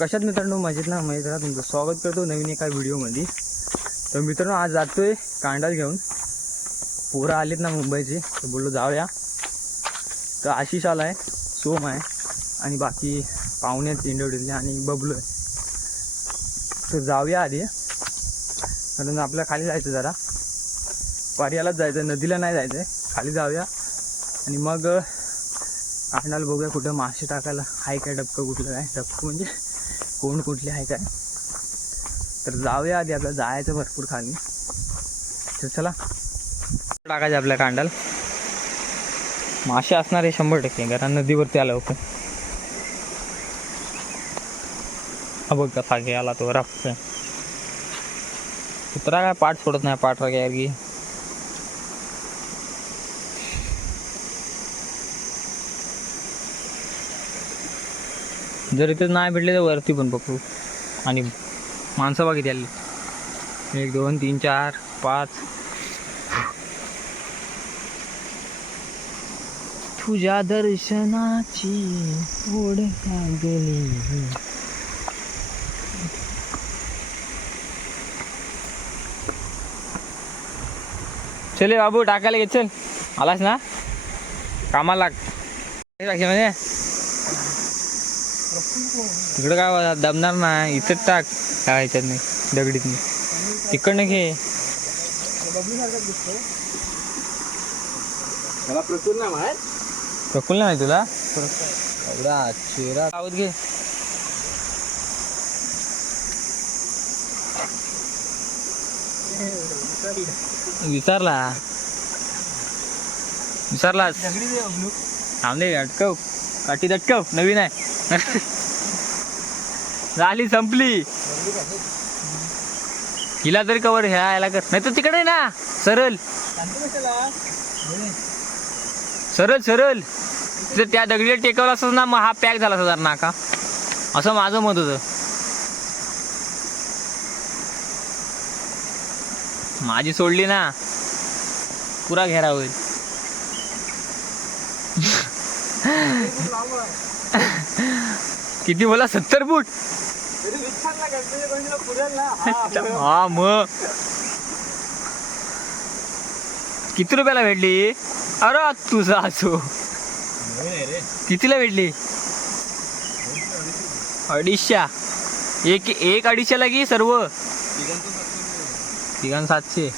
कशात मित्रांनो? मजेत ना? मजेत राहा तुमचं. स्वागत करतो नवीन एका व्हिडिओमध्ये. तर मित्रांनो आज जातोय कांडाल घेऊन. पोरं आलेत ना मुंबईचे. तर बोललो जाऊया. तर आशिष आला आहे सोम आहे. आणि बाकी पाहुणे आहेत इंडवडीतले आणि बबलू आहे. तर जाऊया आधी. कारण आपल्याला खाली जायचं जरा. पर्यालाच जायचं नदीला नाही जायचं आहे खाली जाऊया. आणि मग कांडाल बघूया कुठं मासे टाकायला. आहे काय डबकं कुठलं काय? डबकं म्हणजे कोण कुठले आहे काय? तर जाऊया आधी आपल्याला जायचं भरपूर खाली. तर चला. टाकायचं आपल्या कांडाल. मासे असणार आहे शंभर टक्के कारण नदीवरती आलं होतं हा बघ कसा आला तो राफ कुत्रा काय पाठ सोडत नाही पाठ काय की जर इथे नाही भेटले तर वरती पण बघू. आणि माणसं बघ किती आली. एक दोन तीन चार पाच. तुझ्या दर्शनाची ओढ लागली. चले बाबू टाकायला घे चल. आलास ना? कामाला म्हणजे तिकडं काय दमणार नाही इथंच टाक. काय ह्याच्यात नाही दगडीत नाही. तिकडनं घे. ना माहीत प्रफुल्ल नाही तुला? एवढा चेहरा. लावत घे. विचारला. विचारलास. थांबले अटकव. काठी अटकव नवीन आहे. झाली संपली. हिला तरी कवर ह्या याला कर नाही तर तिकडे ना. सरळ. सरळ सरळ. तर त्या दगडीला टेकवला असत ना मग हा पॅक झाला असता ना नाका. असं माझं मत होतं. माझी सोडली ना पुरा घेरा होईल. किती बोला सत्तर फूट? हा मग. किती रुपयाला भेटली? अरे तुझा असो. कितीला भेटली? अडीचशा. एक एक अडीचशेला की सर्व? तिघां सातशे.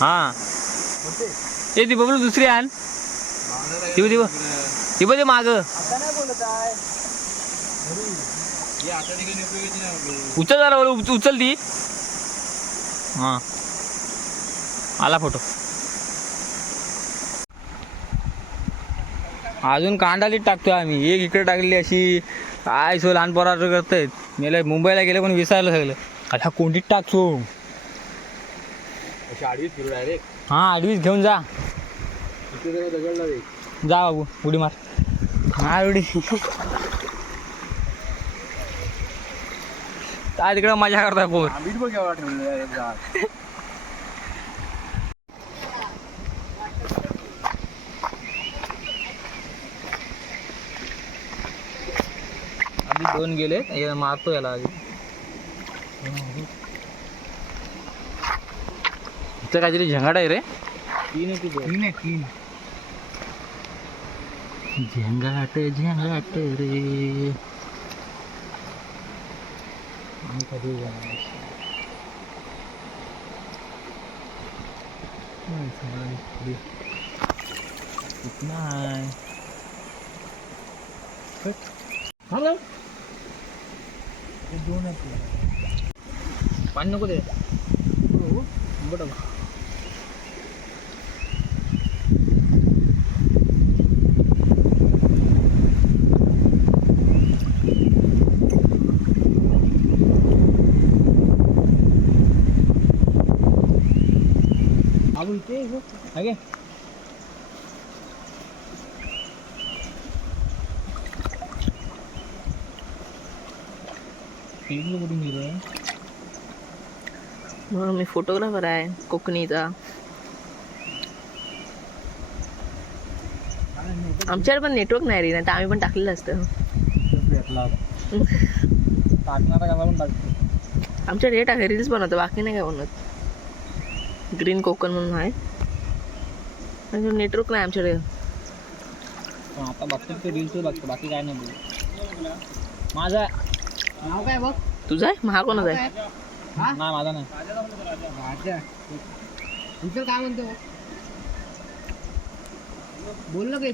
हा. ते ती बघू दुसरी आण. ती ती ती बघ माग. उचल जरा उचल ती. हा. आला फोटो. अजून कांडालीत टाकतोय आम्ही. एक इकडे टाकली अशी काय सो लहान पोराचं करतायत मेले मुंबईला गेले पण विसरलं सगळं. आता टाकतो अशी फिरू डायरेक्ट. हा आडवीच घेऊन जा. दगडला दे. जा बाबू उडी मार. हा उडी. काय तिकडं मजा करता झाड. आधी दोन गेले मारतो याला आधी. इथं काहीतरी झंगाट आहे रे. तीन आहे. तीन आहे तीन. झंगाट झंगाट रे आम्ही कधी जाणार? नाही, सगळं इकडे. इथं नाही. हॅलो दोन आहेत पाणी नको दे बरं ಹಾಗೆ मी फोटोग्राफर आहे कोकणीचा आमच्याकडे पण नेटवर्क नाही रे नाही तर आम्ही पण टाकलेलं असतं आमच्या आमच्याकडे हे रील्स बनवतो बाकी नाही काय बनवत ग्रीन कोकण म्हणून आहे नेटवर्क नाही आमच्याकडे. आता बघतो ते रील्स बघतो बाकी काय नाही बोल माझा नाव काय बघ? तुझा आहे? महा कोणाचा आहे? नाही माझा नाही. तुझं काय म्हणतो? बोल ना काही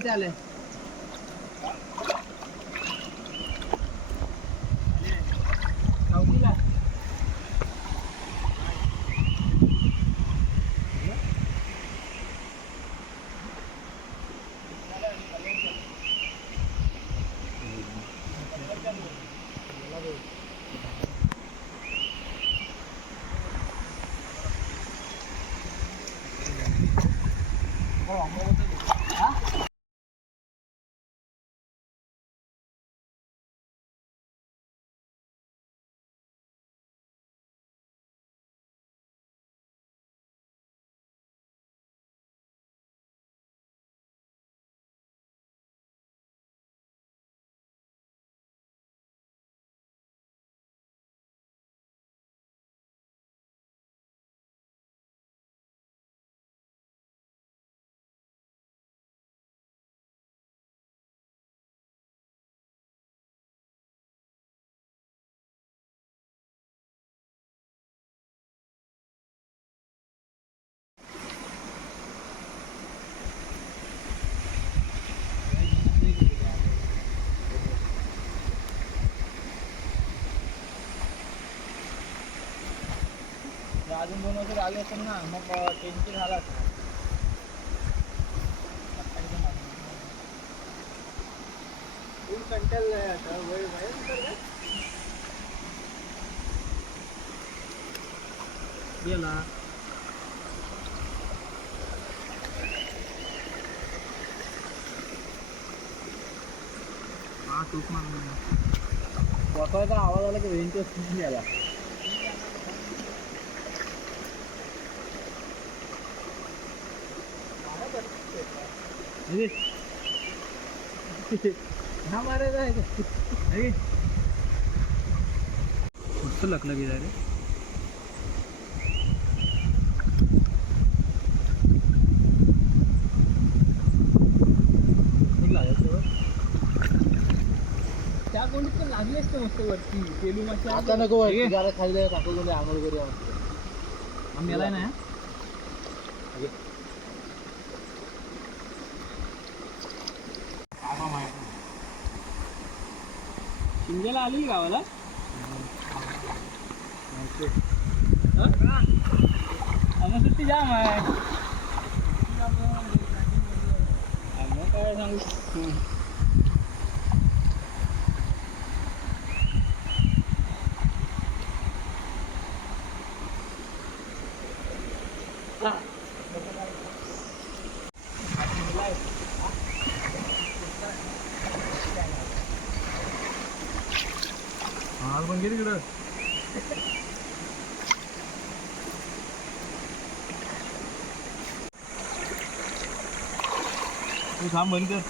我老公。अजून दोन वर्ष आले असेल ना मग टेन्शन झालं फुल कंटाळलंय आता वय बाहेर गेला. हा टूक मारून पोचायचा आवाज आला की रेंज गेला. हा। मारायचा आहे का कुठचं लकलं गेलं रे। त्या कोणीत पण लागली असते मस्त वरती पेलू मस्त आता नको जरा खाली टाकू आंघोळ करूया आम्ही याला नाही शिंदेला आली गावाला? आता सुट्टी जाम आहे काय सांगू हा पण गेली तिकडं तू थांब बंद कर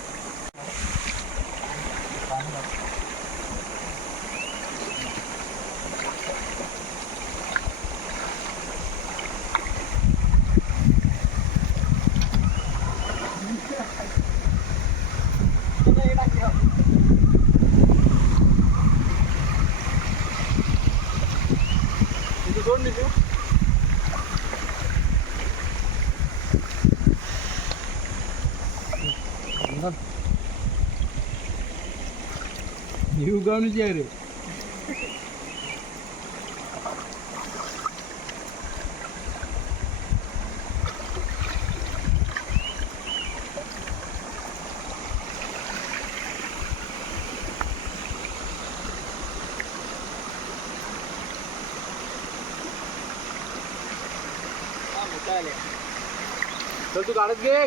इथे सोड नाही तू ही उगवणीची आहे रे चल तू काढत घे.